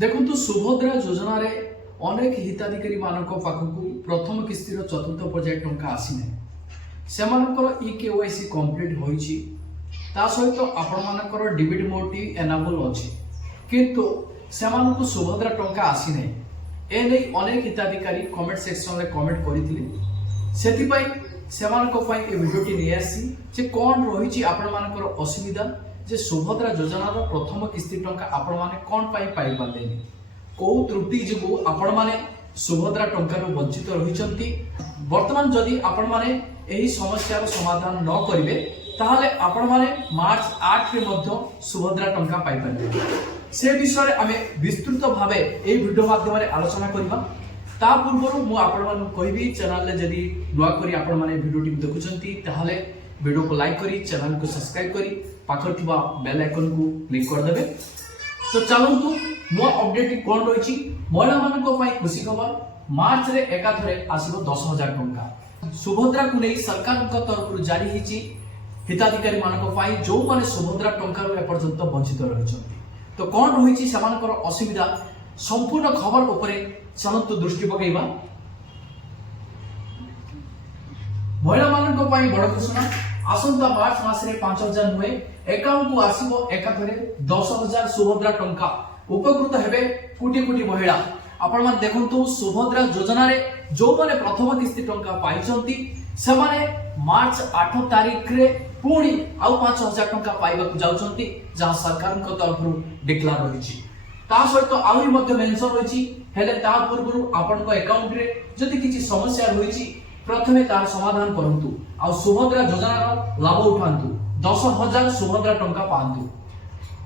देखु सुभद्रा योजना रे अनेक हिताधिकारी मानक पाखकु प्रथम किस्तिर चतुर्थ पर्याय टंका आसीने सेमानकर केवाईसी कंप्लीट होईची ता सहित आपण मानकर डिबिट मोटी एनाबल अछि किंतु सेमानकु सुभद्रा टंका आसीने ए नै अनेक हिताधिकारी कमेंट सेक्शन रे कमेंट करिथिले सेति पई सेमानक पई ए वीडियोटी नै आसी जे कोन रहिची आपण मानकर असुविधा जे सुभद्रा योजना रो प्रथम किस्ती टंका आपण माने कोन पाई पाई पालेनी को त्रुटि जगु आपण माने सुभद्रा टंका रो वंचित रहिचंती वर्तमान जदि आपण माने एही समस्या रो समाधान न करिवे ताहाले आपण माने मार्च 8 रे मध्ये सुभद्रा टंका पाई पाले से विषय रे आमे विस्तृत भाबे ए वीडियो माध्यम रे आलोचना करिबा ता पूर्वरु मु आपण माने कहबी चैनल ले जदि नुआ करी आपण माने वीडियो टी देखुचंती ताहाले वीडियो को लाइक करी चैनल को सब्सक्राइब करी पाखर थिबा बेल आइकन को क्लिक कर देबे। तो चलंतु नुआ अपडेट कोन रहिची महिला मानन को पई खुशी खबर मार्च रे एकाथरे आसीबो 10000 टंका सुभद्रा को नै सरकार को तरफ जारी हिची हिताधिकारी मानन पई जो माने सुभद्रा टंका रो एपर्यंत वंचित रहिचंती तो कोन रहिची समानकर असुविधा संपूर्ण खबर ऊपर चलंतु दृष्टि पकेइबा। महिला मानन पई बड़ घोषणा आसंता मार्च मास रे 5000 नुए अकाउंट को आसीबो एकाथरे 10000 सुभद्रा टंका उपकृत हेबे कोटी कोटी महिला आपण मान देखंतु सुभद्रा योजना रे जो माने प्रथम किस्ती टंका पाइचंती से माने मार्च 8 तारिख रे पुणी आउ 5000 टंका पाइबा को जाउचंती जहां सरकार को तरफ डिक्लेयर रहिछि ता सहित आउरी मध्ये मेंशन रहिछि हेले ता पूर्व आपण को अकाउंट रे जदि किछि समस्या रहिछि प्रथमे तार समाधान करंतु आ सुभद्रा योजना रो लाभ उठांतु 10000 सुभद्रा टंका पांतु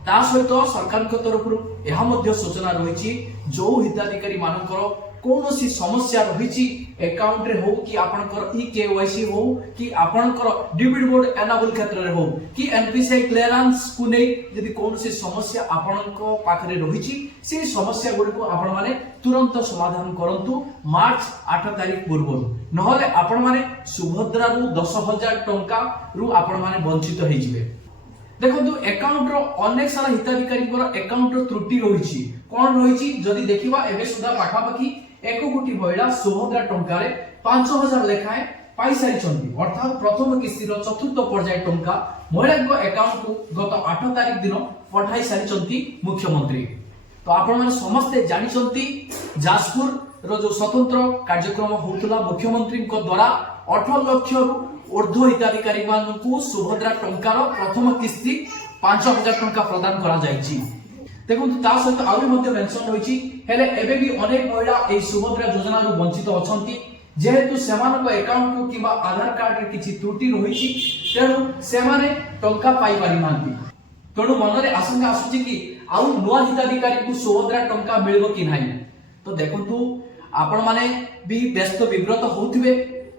ता सहित सरकार को तरफ यह मध्ये सूचना रहिछि जो हिताधिकारी मानकर कोनोसी समस्या रहिछि अकाउंट रे हो कि आपनकर केवाईसी हो कि आपनकर डिबिट बोर्ड एनाबल क्षेत्र रे हो कि एनपीसीआई क्लियरेंस को नै यदि कोनोसी समस्या आपनको पाखरे रहिछि से समस्या गुडी को आपण माने तुरंत समाधान करंतु मार्च 8 तारिख पूर्व नहले आपण माने सुभद्रा रु 10000 टंका रु आपण माने वंचित होई जिवे। देखंतु अकाउंट रो अनेक सारा हिताधिकारी को अकाउंट रो त्रुटि रहिछि कोन रहिछि जदि देखिबा एबे सुधा पाखा पाखी 1 कोटी महिला सुभद्रा टंका रे 5000 लेखाए पाई सारी चंती अर्थात प्रथम किस्ती रो चतुर्थ पर्याय टंका महिला को अकाउंट को गत 8 तारिख दिन पठाई सारी चंती मुख्यमंत्री। तो आपण माने समस्त जानि चंती जाजपुर रो जो स्वतंत्र कार्यक्रम होतला मुख्यमंत्री को द्वारा 18 लाख रु ऊर्ध्व हिताधिकारी मानकु सुभद्रा टंका रो प्रथम किस्ती 5000 टंका प्रदान करा जायछि। देखंतु ता सहित आउरी मध्ये मेंशन होईछि हेले एबे भी अनेक महिला ए सुभद्रा योजना रो वंचित अछंती जेहेतु सेमानक अकाउंट को किबा आधार कार्ड रे किछि त्रुटि रहिछि तेनु सेमाने टंका पाई पारि नांती तेनु मनरे आशंका आसुछि कि आउ नुआ हिताधिकारी को सुभद्रा टंका मिलबो कि नाही। तो देखंतु आपण माने भी व्यस्त विब्रत होउथिबे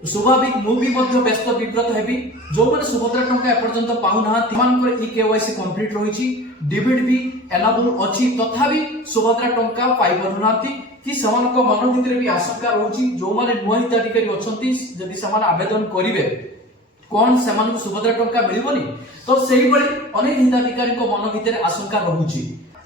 स्वाभाविक मु भी मध्ये व्यस्त विब्रत हेबी जो माने सुभद्रा टंका एपर्यंत पाउ ना तिमानकर केवाईसी कंप्लीट रहिछि डिबिट भी एनाबल अछि तथापि सुभद्रा टंका पाई परुनांती कि समानक मन भितरे भी आशंका रहउछि जो माने नुआ हिताधिकारी अछंती जदि समान आवेदन करिवे कोन समान सुभद्रा टंका मिलिबोनी तो सेही बळी अनेक हिताधिकारी को मन भितरे आशंका रहउछि।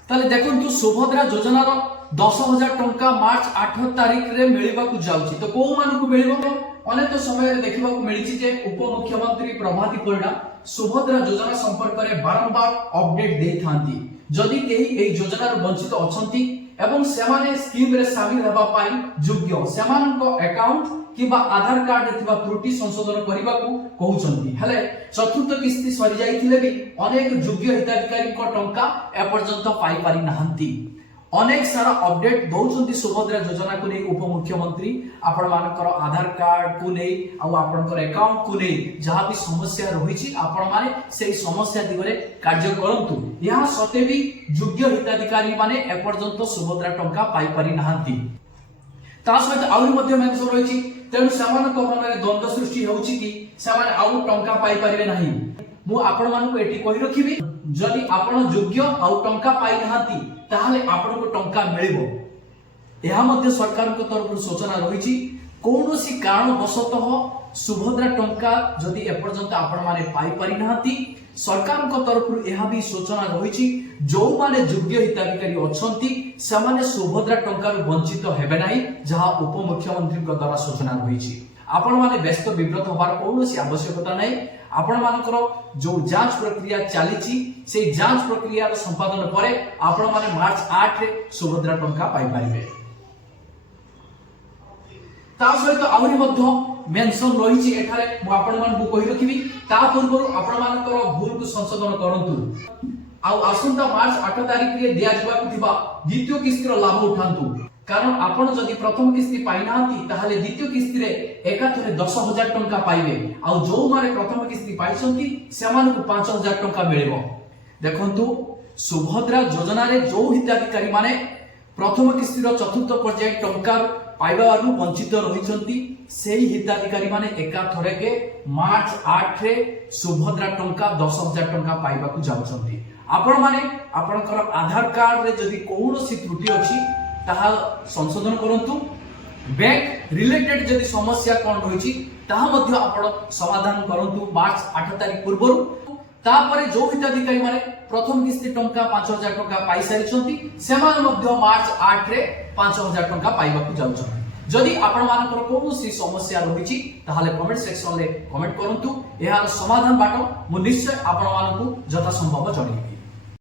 ताले देखंतु सुभद्रा योजना रो 10000 टंका मार्च 8 तारिख रे मिलिबा को जाउछि तो को मानकु मिलिबो अनेक समय रे देखिबा को मिलिछि जे उपमुख्यमंत्री प्रभाती परिडा सुभद्रा योजना संपर्क रे बारंबार अपडेट देई थांती जदि केही ए योजना रो वंचित अछंती एवं सेमाने स्कीम रे शामिल हेबा पाई योग्य सेमानक अकाउंट किबा आधार कार्ड रे थिबा त्रुटि संशोधन करिबा को कहउछंती हेले चतुर्थ किस्ती सरी जाईथिले भी अनेक योग्य हिताधिकारी को टंका एपर्यंत पाई पारि नाहंती अनेक सारा अपडेट दउछंती सुभद्रा योजना को नै उपमुख्यमंत्री आपण मानकर आधार कार्ड को नै आ आपनकर अकाउंट को नै जहा भी समस्या रहिछि आपण माने सेही समस्या दिगरे कार्य करंतु यहा सते भी योग्य हिताधिकारी माने एपर्यंत सुभद्रा टंका पाई पारि नाहंती ता सहित आउरी मध्ये मेंशन रहिछि तेनु सामानक मनरे द्वंद्व सृष्टि होउछि कि सामान आउ टंका पाई परिबे नाही मु आपण मानको एटी कहि रखिबी जदि आपण योग्य आउ टंका पाई नाहंती ताहाले आपण को टंका मिलिबो यहा मध्ये सरकार को तरफ सूचना रहिछि कौनसी कारणवशतः सुभद्रा टंका जदि एपर्यंत आपण माने पाई पारि नाहंती सरकार को तरफ यह भी सूचना रही जो माने योग्य हिताधिकारी अछंती सेमाने सुभद्रा टंका वंचित हेबे नाही जहां उपमुख्यमंत्री द्वारा सूचना रही आपण माने व्यस्त विब्रत होबार कौनसी आवश्यकता नहीं आपण मानकर जो जांच प्रक्रिया चली से जांच प्रक्रिया संपादन पर आपण माने मार्च 8 रे सुभद्रा टंका पाई पारिबे ता सहित आहुरी मध्य मेंशन रही एठारे मु आपण मानकु कहि रखिबी ता पूर्व आपण मानकर भूल को संशोधन करंतु आउ आसंता मार्च 8 तारिख रे दिया जबा थिबा द्वितीय किस्तिर लाभ उठांतु कारण आपण जदि प्रथम किस्ती पाई नांती ताहाले द्वितीय किस्ती रे एकाथरे 10,000 टंका पाइबे आउ जो माने प्रथम किस्ती पाइसंती सेमान को 5,000 टंका मिलेबो देखंतु सुभद्रा योजना रे जो हिताधिकारी माने प्रथम किस्ती रो चतुर्थ पर्याय टंका पाइबारु वंचित रहिसंती सेही हिताधिकारी माने एकाथरे के मार्च 8 रे सुभद्रा टंका 10,000 टंका पाइबा को जाउछंती आपण माने आपनकर आधार कार्ड रे जदि कोनोसी त्रुटि अछि ताहा संशोधन करंतु बैंक रिलेटेड जदि समस्या कोन रहिछि ताहा मध्य आपण समाधान करंतु मार्च 8 तारिख पूर्व तापरे जो हिताधिकारी माने प्रथम किस्ती टंका 5,000 टंका पाई सारिछंती सेमान मध्य मार्च 8 रे 5,000 टंका पाइबा को जाउछंती जदि आपण मानकर कोनोसी समस्या रहिछि ताहाले कमेंट सेक्शन ले कमेंट करंतु एहार समाधान बाटो मु निश्चय आपण मानकु यथा संभव जणेबी।